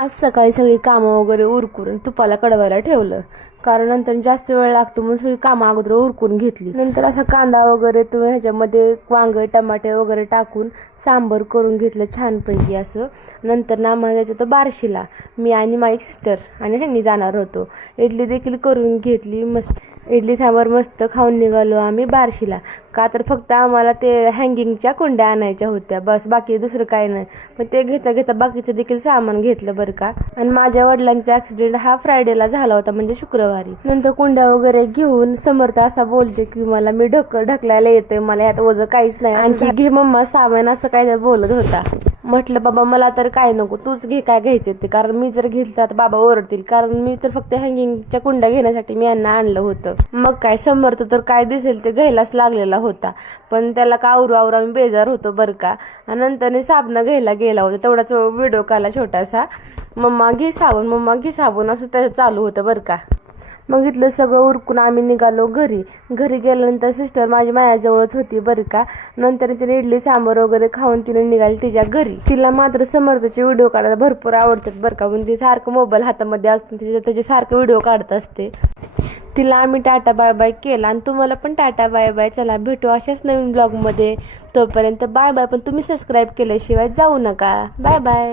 आज सकाळी सगळी कामं वगैरे उरकून तुपाला कडवायला ठेवलं, कारण नंतर जास्त वेळ लागतो म्हणून सगळी कामं अगोदर उरकून घेतली. नंतर असा कांदा वगैरे तुम्ही ह्याच्यामध्ये वांगे टमाटे वगैरे टाकून सांबर करून घेतलं छानपैकी असं. नंतर ना आम्हाला त्याच्यात बार्शीला मी आणि माझी सिस्टर आणि ह्यांनी जाणार होतो. इडली देखील करून घेतली. मस्त इडली सांबार मस्त खाऊन निघालो आम्ही बार्शीला. का तर फक्त आम्हाला ते हँगिंगच्या कुंड्या आणायच्या होत्या, बस बाकी दुसरं काही नाही. पण ते घेता घेता बाकीचं देखील सामान घेतलं बरं का. आणि माझ्या वडिलांचा ॲक्सिडेंट हा फ्रायडेला झाला होता, म्हणजे शुक्रवारी. नंतर कुंड्या वगैरे घेऊन समर्थ असा बोलते की मला मी ढकलायला येते, मला यात वजन काहीच नाही, आणखी घे मम्मा सामान, असं काय बोलत होता. म्हटलं बाबा मला तर काय नको, तूच घे काय घ्यायचे ते, कारण मी जर घेतलं तर बाबा ओरडतील, कारण मी तर फक्त हँगिंगच्या कुंड्या घेण्यासाठी मी यांना आणलं होतं. मग काय समर्थ तर काय दिसेल ते घ्यायलाच लागलेला होता, पण त्याला का आवरू मी बेजार होतो बरं का. आणि नंतर साबण घ्यायला गेला होता, तेवढाच व्हिडिओ काढला छोटासा, मम्मा घे साबण असं त्याचं चालू होतं बरं का. मग इथलं सगळं उरकून आम्ही निघालो घरी. घरी गेल्यानंतर सिस्टर माझी माझ्याजवळच होती बरं का. नंतर तिने इडली सांबर वगैरे खाऊन तिने निघाली तिच्या घरी. तिला मात्र समर्थचे व्हिडिओ काढायला भरपूर आवडतात बरं का, पण ती सारखं मोबाईल हातामध्ये असतो, त्याचे सारखं व्हिडिओ काढत असते. तिला आम्ही टाटा बाय बाय केला, आणि तुम्हाला पण टाटा बाय बाय. चला भेटू अशाच नवीन ब्लॉगमध्ये. तोपर्यंत बाय बाय. पण तुम्ही सबस्क्राईब केल्याशिवाय जाऊ नका. Bye bye.